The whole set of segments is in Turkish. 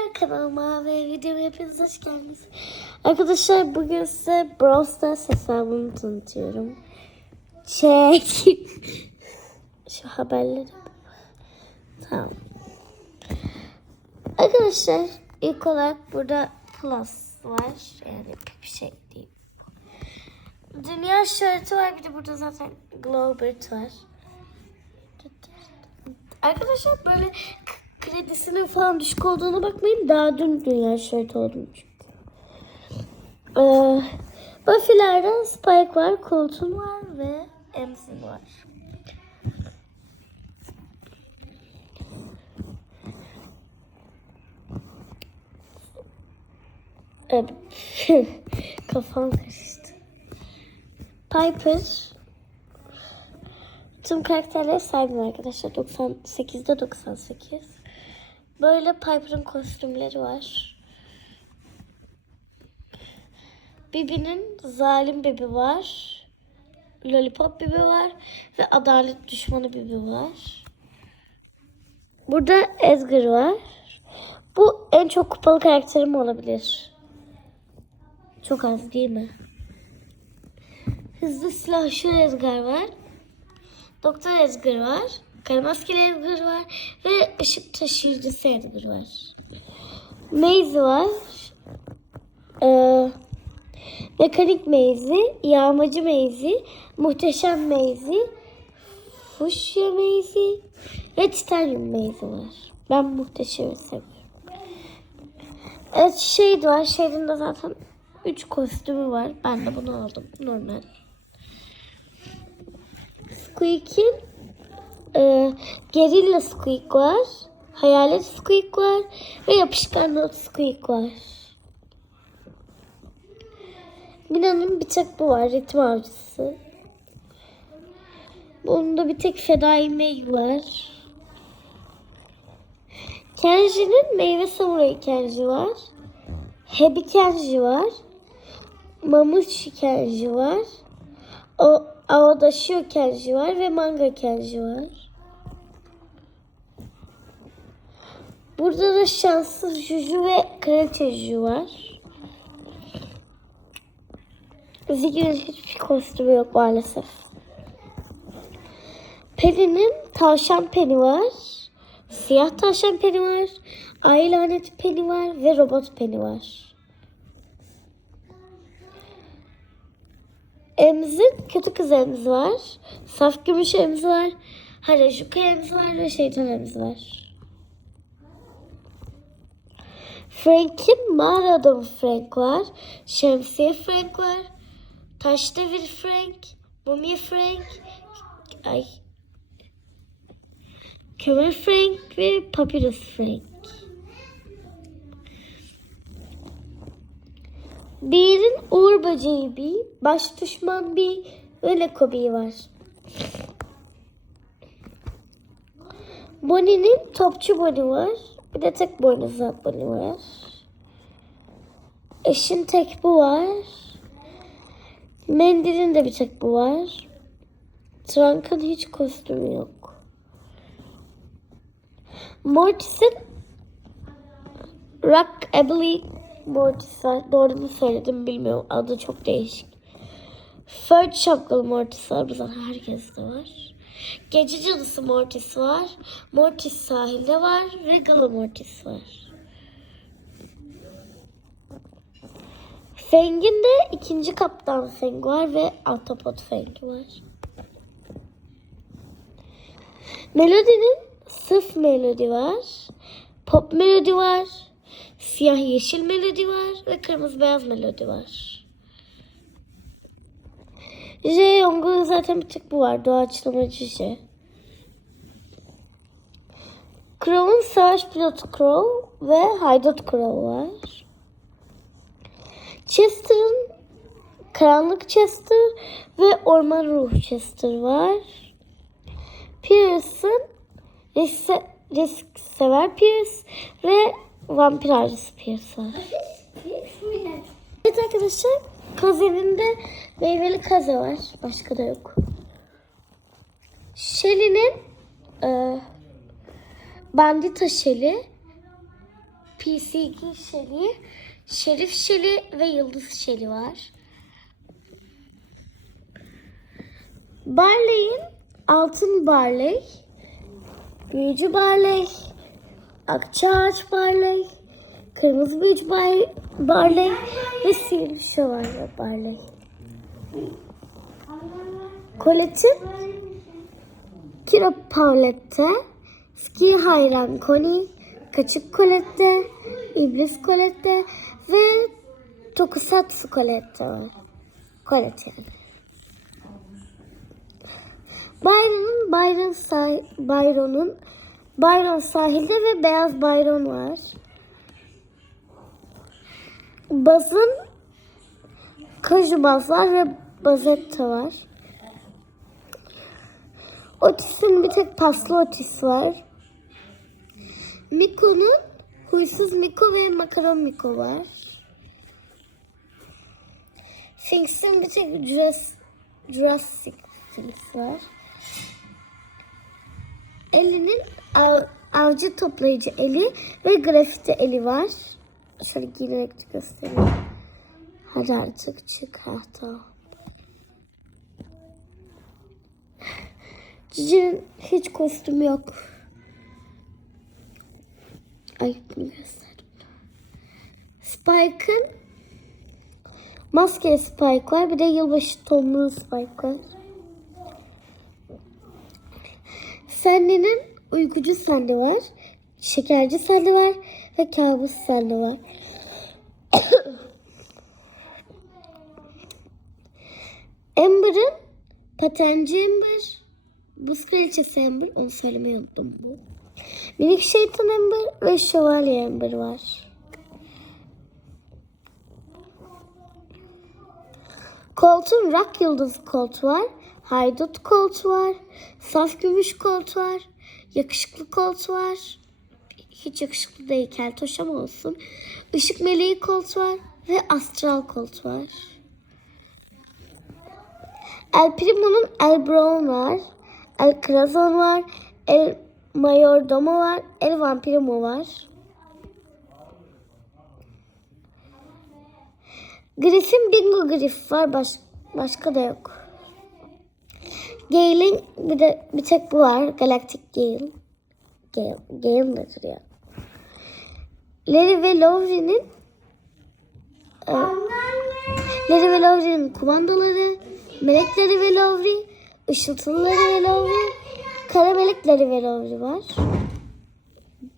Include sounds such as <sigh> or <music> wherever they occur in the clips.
Arkadaşlar kanalıma ve videoma hepiniz hoş geldiniz. Arkadaşlar bugün size Brawl Stars hesabımı tanıtıyorum. Çek. <laughs> Şu haberleri. Tamam. Arkadaşlar ilk olarak burada Plus var. Yani bir şey değil. Dünya şartı var. Bir de burada zaten Globert var. Arkadaşlar böyle kredisinin falan düşük olduğuna bakmayın. Daha dün dünya şartı oldum çünkü. Ee, Buffy'lerden Spike var, Colton var ve Emsin var. Evet. <laughs> Kafam karıştı. Piper Tüm karakterleri saydım arkadaşlar. 98'de 98. Böyle Piper'ın kostümleri var. Bibi'nin zalim Bibi var. Lollipop Bibi var. Ve adalet düşmanı Bibi var. Burada Edgar var. Bu en çok kupalı karakterim olabilir. Çok az değil mi? Hızlı silahşör Edgar var. Doktor Edgar var. Karamaskeli Edgar var. Ve ışık taşıyıcısı Edgar var. Maze var. Ee, mekanik Maze, yağmacı Maze, muhteşem Maze, fuşya Maze ve titanyum Maze var. Ben muhteşemi seviyorum. Evet şey var. Şeyin de zaten 3 kostümü var. Ben de bunu aldım. Normal. Squeak'in e, Gerilla Squeak var. Hayalet Squeak var. Ve yapışkan not Squeak var. Mina'nın tek bu var. Ritim avcısı. Bunda bir tek Fedai May var. Kenji'nin meyve samurai Kenji var. Hebi Kenji var. Mamuchi Kenji var. O Aodaşio Kenji var ve Manga Kenji var. Burada da şanssız Juju ve Kraliçe Juju var. Ziggy'nin hiçbir kostümü yok maalesef. Penny'nin tavşan peni var. Siyah tavşan peni var. Ay lanet peni var ve robot peni var. Emz'in kötü kız Emz var. Saf gümüş Emz var. Harajuka Emz var ve şeytan Emz var. Frank'in mağara adamı Frank var. Şemsiye Frank var. Taş devir Frank. Mumya Frank. Ay. Kömür Frank ve Papyrus Frank. Bir'in Uğur Böceği bir, Baş Düşman bir ve Leko bir var. Bonnie'nin Topçu Bonnie var. Bir de tek boynuzlu Bonnie var. Eşin tek bu var. Mendil'in de bir tek bu var. Trunk'ın hiç kostümü yok. Mortis'in Rock Ability Mortis. Doğru mu söyledim bilmiyorum. Adı çok değişik. Third şapkalı Mortis var. Bu zaten herkeste var. Gece cadısı Mortis var. Mortis sahilde var. Regalı Mortis var. Feng'in de ikinci kaptan Feng var ve Autopod Feng var. Melody'nin sırf melodi var. Pop melodi var. Siyah yeşil melodi var ve kırmızı beyaz melodi var. J-Young'un zaten bir tek bu var. Doğaçlamacı J. Crow'un savaş pilotu Crow ve haydut Crow var. Chester'ın karanlık Chester ve orman ruhu Chester var. Pierce'ın risk, risk sever Pierce ve vampir avcısı Pierce var. Evet arkadaşlar Kaze'nin de meyveli kaze var. Başka da yok. Shelly'nin e, bandita Shelly PCG Shelly, Şerif Shelly ve Yıldız Shelly var. Barley'in Altın Barley, Büyücü Barley, Akçaağaç Barley, Kırmızı Büyücü Bay- Barley ve Sihirli Şövalye Barley. Colette'in Kira Paulette, Ski Hayran Connie, Kaçık Colette, İblis Colette ve Tokusatsu Colette var. Colette yani. Byron'un Byron sah Byron'un Byron sahilde ve beyaz Byron var. Baz'ın Kajubaz var ve Bazetta var. Otis'in bir tek paslı Otis var. Miko'nun Huysuz Miko ve Makaron Miko var. Sphinx'in bir tek Jurassic, Jurassic Sphinx var. Eli'nin av, avcı toplayıcı eli ve grafiti eli var. Şöyle giyinerek de göstereyim. Hadi artık çık. Ha, tamam. <laughs> Cici'nin hiç kostümü yok. Ay bunu gösterdim. Spike'ın maske Spike var. Bir de yılbaşı tomluğu Spike var. Sandy'nin uykucu Sandy var. Şekerci Sandy var. Ve kabus Sandy var. <coughs> Amber'ın patenci Amber. Buz kraliçesi Amber. Onu söylemeyi unuttum. Minik şeytan Amber ve şövalye Amber var. Koltuğun rak yıldızı kolt var. Haydut kolt var. Saf gümüş kolt var. Yakışıklı kolt var. Hiç yakışıklı değil keltoş ama olsun. Işık meleği kolt var. Ve astral kolt var. El Primo'nun El Brown var. El Krazon var. El Mayordomo var. El Vampirimo var. Griffin Bingo Griff var. Baş, başka da yok. Gale'in bir de bir tek bu var. Galactic Gale. Gale, Gale nedir ya? Larry ve Lowry'nin e, Larry ve Lowry'nin kumandaları, melekleri ve Lowry, ışıltılıları ve Lowry, kara melekleri ve Lowry var.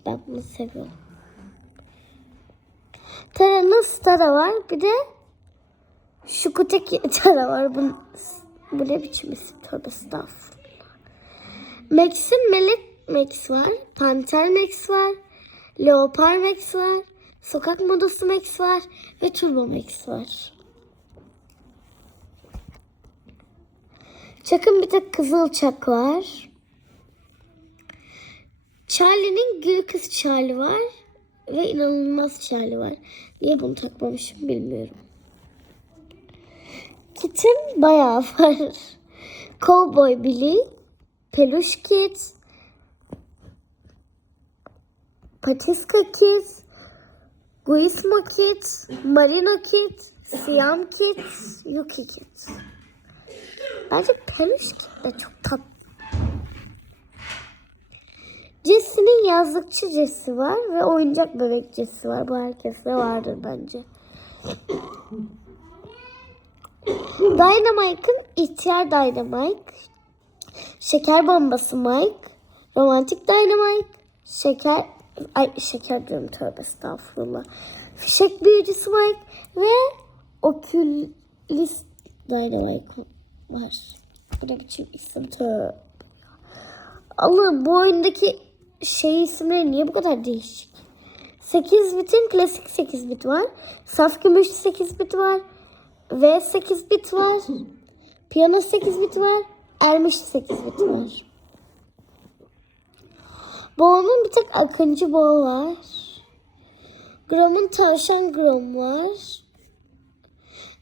Ben bunu seviyorum. Tara'nın Stara var. Bir de Şukuteki <laughs> Tara var. Bu, bu ne biçim isim? Tövbe estağfurullah. Max'in Melek Max var. Panter Max var. Leopar Max var. Sokak modası Max var. Ve Turbo Max var. Çakın bir tek kızıl çak var. Charlie'nin gül kız Charlie var. Ve inanılmaz Charlie var. Niye bunu takmamışım bilmiyorum. Kit'in bayağı <laughs> var. Cowboy Billy, Peluş Kit, Patiska Kit, Guismo Kit, Marino Kit, Siam Kit, Yuki Kit. Bence Peluş Kit de çok tatlı. Jesse'nin yazlıkçı Jesse var ve oyuncak bebek Jesse var. Bu herkeste vardır bence. Dynamite'ın ihtiyar Dynamite, şeker bombası Mike, romantik Dynamite, şeker, ay şeker diyorum tövbe estağfurullah. Fişek büyücüsü Mike ve okülist Dynamite var. Bu ne biçim isim tövbe. Allah'ım bu oyundaki şey isimleri niye bu kadar değişik? 8 bitin klasik 8 bit var. Saf gümüş 8 bit var. V 8 bit var. Piyano 8 bit var. Ermiş 8 bit var. Boğa'nın bir tek Akıncı Boğa var. Grom'un Tavşan Grom var.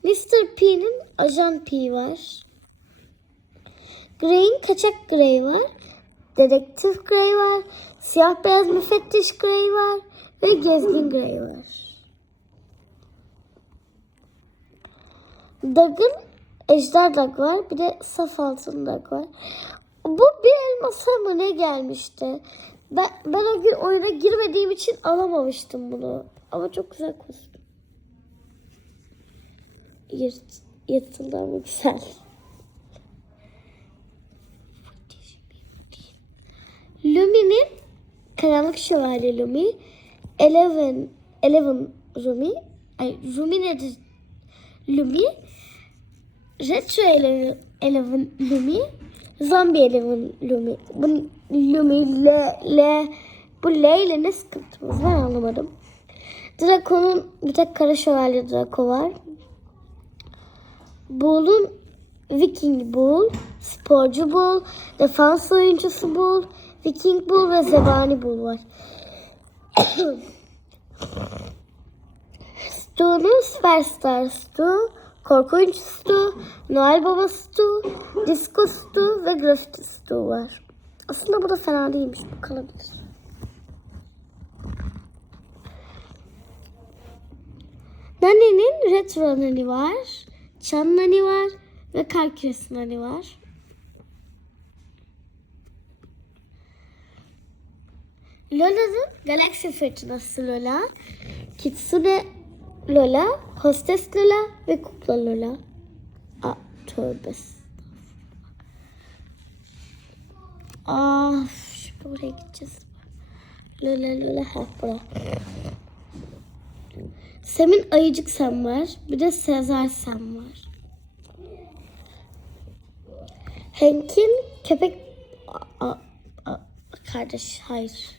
Mr. P'nin Ajan P var. Grey'in Kaçak Grey var. Dedektif Grey var. Siyah beyaz müfettiş Grey var ve gezgin Grey var. Dag'ın ejder Dag var. Bir de saf altın Dag var. Bu bir elmasa mı ne gelmişti? Ben, ben o gün oyuna girmediğim için alamamıştım bunu. Ama çok güzel kostüm. Yırt, yırtıldı ama güzel. Lumi'nin Karanlık Şövalye Lumi, Eleven, Eleven Rumi, ay Rumi nedir? Lumi, Retro Eleven Lumi, Zombie Eleven Lumi. Bu Lumi, L, L, bu L ile ne sıkıntımız var anlamadım. Draco'nun bir tek Kara Şövalye Draco var. Bull'un Viking Bull, Sporcu Bull, Defans oyuncusu Bull, Viking Bull ve Zebani Bull var. <coughs> Stu'nun Superstar Stu, Korku oyuncusu Stu, Noel Baba Stu, Disco ve Graffiti Stu var. Aslında bu da fena değilmiş. Bu kalabilir. Nani'nin retro Nani var. Çan Nani var. Ve kar küresi Nani var. Lola'nın Galaxy Fırtınası Lola. Kitsune Lola. Hostes Lola ve Kukla Lola. Aa, tövbe. Ah, şimdi buraya gideceğiz. Lola Lola ha bura. Sem'in Ayıcık Sem var. Bir de Sezar Sem var. Hank'in köpek... A, a, a- kardeş hayır.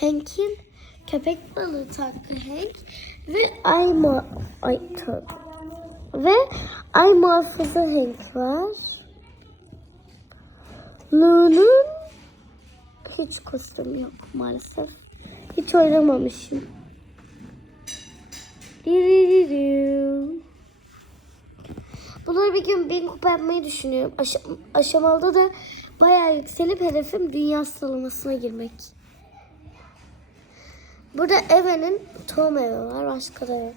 Hank'in köpek balığı tankı Hank ve ay ma... Ay. Ve ay muhafızı Hank var. Lulu'nun hiç kostüm yok maalesef. Hiç oynamamışım. Bunları bir gün bin kupa yapmayı düşünüyorum. Aşam- aşamalı da bayağı yükselip hedefim dünya sıralamasına girmek. Burada Eve'nin tohum evi var. Başka da yok.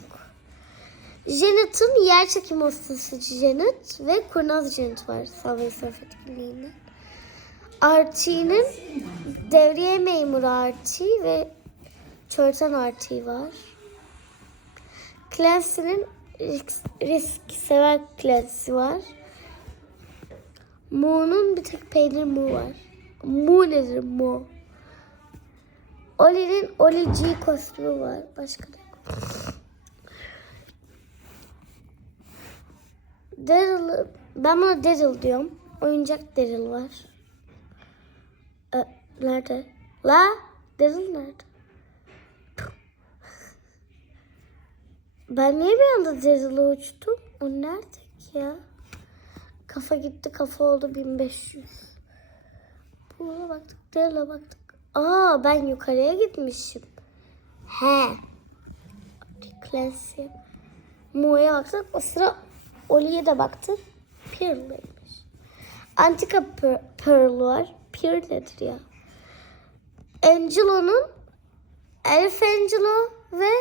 Janet'ın yer çekim ustası Janet ve kurnaz Janet var. Subway Surf etkinliğinde. Archie'nin devriye memuru Archie ve çörten Archie var. Clancy'nin risk, risk sever Clancy var. Moo'nun bir tek peynir Moo var. Moo nedir Moo? Oli'nin Oli G kostümü var. Başka da yok. Daryl, ben buna Daryl diyorum. Oyuncak Daryl var. Ee, nerede? La? Daryl nerede? Ben niye bir anda Daryl'a uçtum? O nerede ki ya? Kafa gitti kafa oldu 1500. Buna baktık Daryl'a baktık. Aa ben yukarıya gitmişim. He. Clancy. Mo'ya baktık. O sıra Oli'ye de baktık. Pearl'ymış. Antika Pearl, var. Pearl nedir ya? Angelo'nun Elf Angelo ve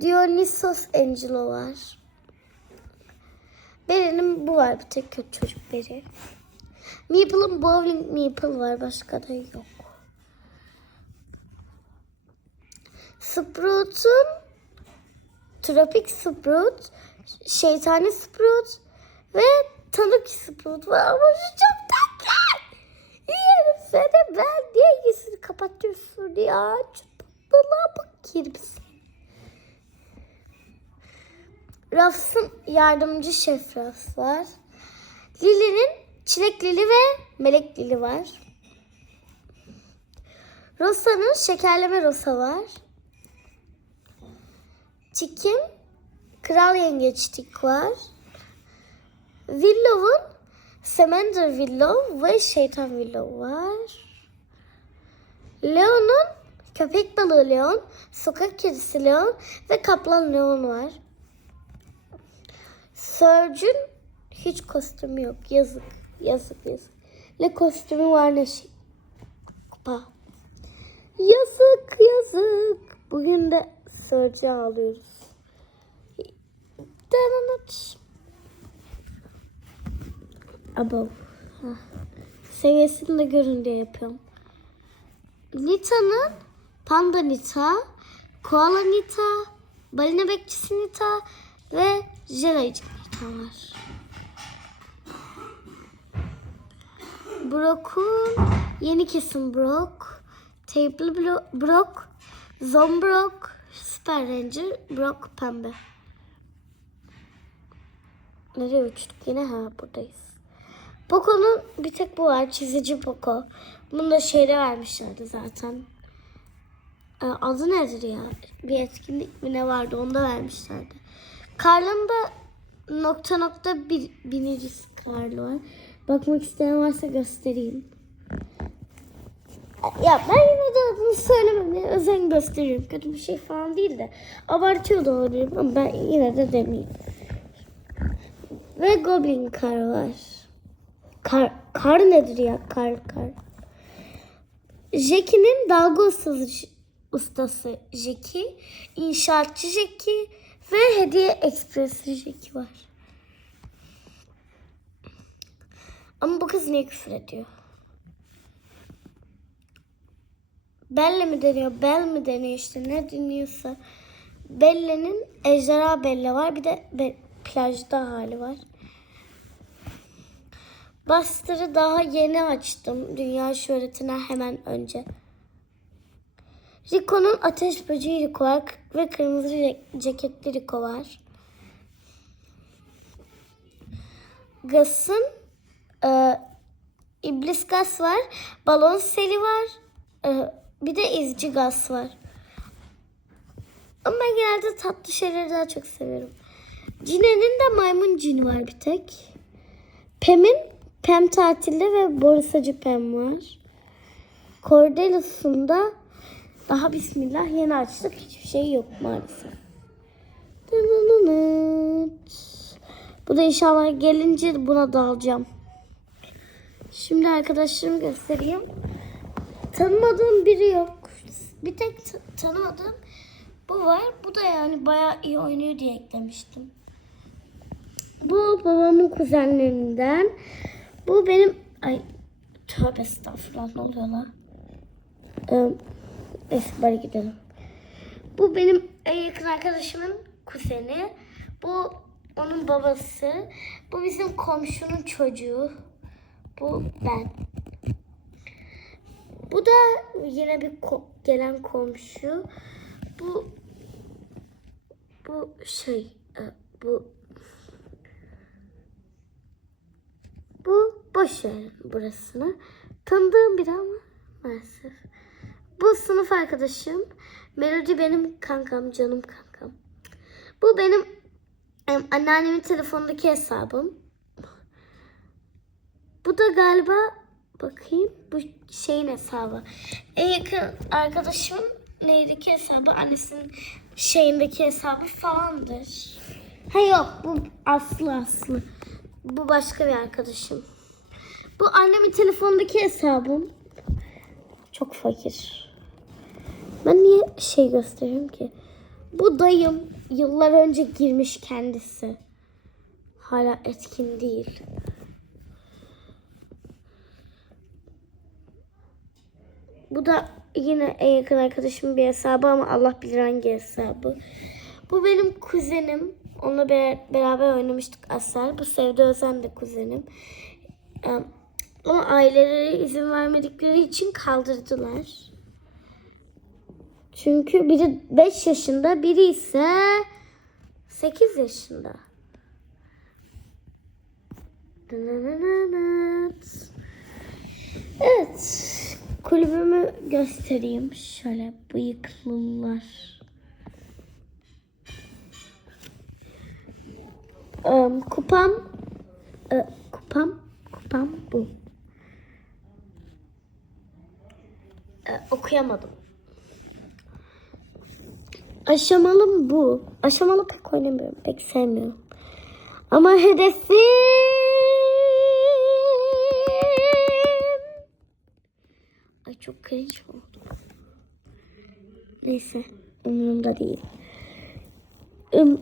Dionysos Angelo var. Beri'nin bu var bir tek kötü çocuk Beri. Maple'ın Bowling Maple var başka da yok. Sprout'un Tropic Sprout, Şeytani Sprout ve Tanuki Sprout var ama şu çok tatlı. Yerim seni ben niye yüzünü kapatıyorsun ya? Şu tatlılığa bak yerim seni. Rafs'ın yardımcı şef Raf var. Lili'nin çilek Lili ve melek Lili var. Rosa'nın şekerleme Rosa var. Çikin kral yengeç tik var. Willow'un Semender Willow ve şeytan Willow var. Leon'un köpek balığı Leon, sokak kedisi Leon ve kaplan Leon var. Surge'ün hiç kostümü yok. Yazık. Yazık yazık. Ne kostümü var ne şey. kupa. Yazık yazık. Bugün de Sörcü alıyoruz. Dananıç. Abo. Seviyesini de görün diye yapıyorum. Nita'nın Panda Nita, Koala Nita, Balina Bekçisi Nita ve Jelaycık Nita var. Brock'un yeni kesim Brock, Table Bro- Brock, Zombrock, Super Ranger, Brock pembe. Nereye uçtuk yine? Ha buradayız. Poco'nun bir tek bu var. Çizici Poco. Bunu da şeyde vermişlerdi zaten. Ee, adı nedir ya? Bir etkinlik mi ne vardı? Onu da vermişlerdi. Karl'ın da nokta nokta bir binicisi Karlı var. Bakmak isteyen varsa göstereyim. Ya ben yine de adını söylememeye özen gösteriyorum. Kötü bir şey falan değil de. Abartıyor da olabilirim ama ben yine de demeyeyim. Ve Goblin Kar var. Kar, kar nedir ya? Kar, kar. Jackie'nin dalga ustası, ustası Jackie, inşaatçı Jackie ve hediye ekspresi Jackie var. Ama bu kız niye küfür ediyor? Belle mi deniyor, Bell mi deniyor işte ne dinliyorsa. Belle'nin ejderha Belle var bir de Be- plajda hali var. Buster'ı daha yeni açtım dünya şöhretine hemen önce. Rico'nun ateş böceği Rico var ve kırmızı ce- ceketli Rico var. Gas'ın e, iblis Gas var, balon Seli var, e, bir de izci Gas var. Ama ben genelde tatlı şeyleri daha çok seviyorum. Cine'nin de maymun cini var bir tek. Pem'in Pem tatilde ve borsacı Pem var. Cordelius'un da daha bismillah yeni açtık. Hiçbir şey yok maalesef. Bu da inşallah gelince buna dalacağım. Şimdi arkadaşlarımı göstereyim. Tanımadığım biri yok. Bir tek ta- tanımadığım bu var. Bu da yani bayağı iyi oynuyor diye eklemiştim. Bu babamın kuzenlerinden. Bu benim... Ay tövbe estağfurullah ne oluyor lan? Ee, bari gidelim. Bu benim en yakın arkadaşımın kuzeni. Bu onun babası. Bu bizim komşunun çocuğu. Bu ben. Bu da yine bir ko- gelen komşu. Bu bu şey e, bu bu boş ver burasını. Tanıdığım biri ama maalesef. Bu sınıf arkadaşım. Melody benim kankam, canım kankam. Bu benim em, anneannemin telefondaki hesabım. Bu da galiba bakayım bu şeyin hesabı. En yakın arkadaşımın neydeki hesabı annesinin şeyindeki hesabı falandır. Ha yok bu Aslı Aslı. Bu başka bir arkadaşım. Bu annemin telefondaki hesabım. Çok fakir. Ben niye şey gösteriyorum ki? Bu dayım yıllar önce girmiş kendisi. Hala etkin değil. Bu da yine en yakın arkadaşımın bir hesabı ama Allah bilir hangi hesabı. Bu benim kuzenim. Onunla be- beraber oynamıştık Asel. Bu Sevde Özen de kuzenim. Ama aileleri izin vermedikleri için kaldırdılar. Çünkü biri 5 yaşında, biri ise 8 yaşında. Evet. Kulübümü göstereyim. Şöyle bıyıklılar. Em, kupam e, kupam kupam bu. E, okuyamadım. Aşamalım bu. Aşamalı pek oynamıyorum. Pek sevmiyorum. Ama hedefim çok cringe oldu. Neyse umurumda değil. Üm,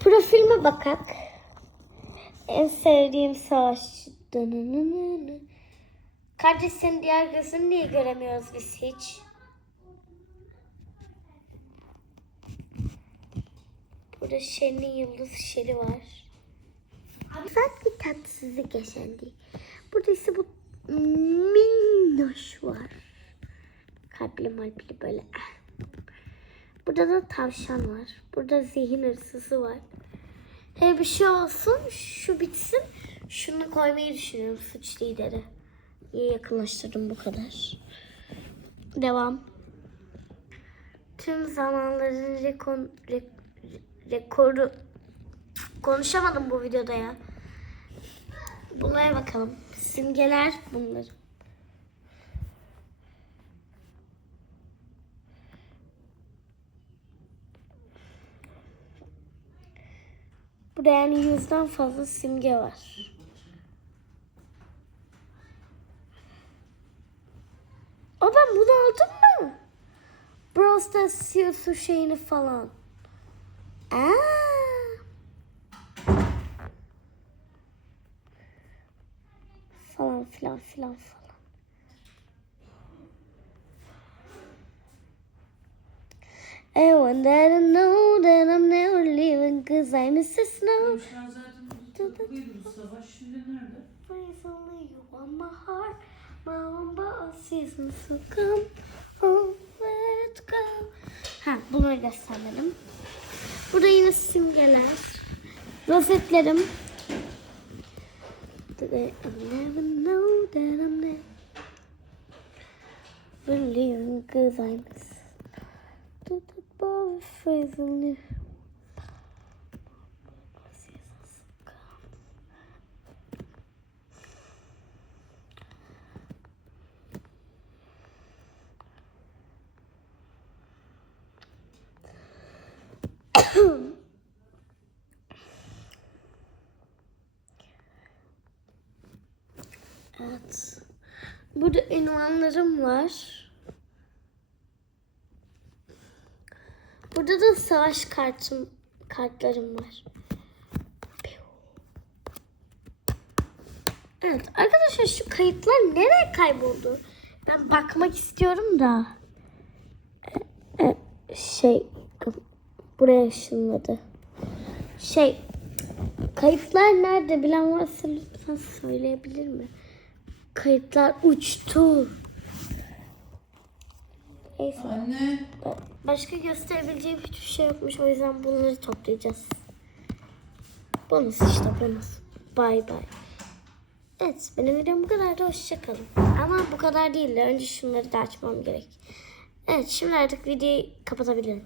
profilime bakak. En sevdiğim savaşçı. Kardeş senin diğer gözünü niye göremiyoruz biz hiç? Burada Şen'in yıldız şeri var. Güzel bir tatsızlık yaşandı. Burada ise bu minnoş var. Kalpli malpli böyle. Burada da tavşan var. Burada zihin hırsızı var. Her bir şey olsun, şu bitsin. Şunu koymayı düşünüyorum suç lideri. İyi yakınlaştırdım bu kadar. Devam. Tüm zamanların rekor, re- rekoru konuşamadım bu videoda ya. Bunlara bakalım. Simgeler bunlar. Burada yani yüzden fazla simge var. O ben bunu aldım mı? Brawl Stars CEO'su şeyini falan. Aa. Falan filan filan falan. Everyone that I know that I'm never leaving cause I miss the snow. Sen zaten tutukluydu bu savaş. Şimdi nerede? There's only you on my heart. My own come. Oh, let's go. Ha, bunları göstermedim. Burada yine simgeler. Rozetlerim. Today I'll never know to come. Evet. Burada ünvanlarım var. Burada da savaş kartım kartlarım var. Evet arkadaşlar şu kayıtlar nereye kayboldu? Ben bakmak istiyorum da. E, e, şey buraya ışınladı. Şey kayıtlar nerede bilen varsa lütfen söyleyebilir mi? Kayıtlar uçtu. Neyse. Anne. Başka gösterebileceğim hiçbir şey yokmuş. O yüzden bunları toplayacağız. Bonus işte bonus. Bay bay. Evet benim videom bu kadar da hoşçakalın. Ama bu kadar değil de önce şunları da açmam gerek. Evet şimdi artık videoyu kapatabilirim.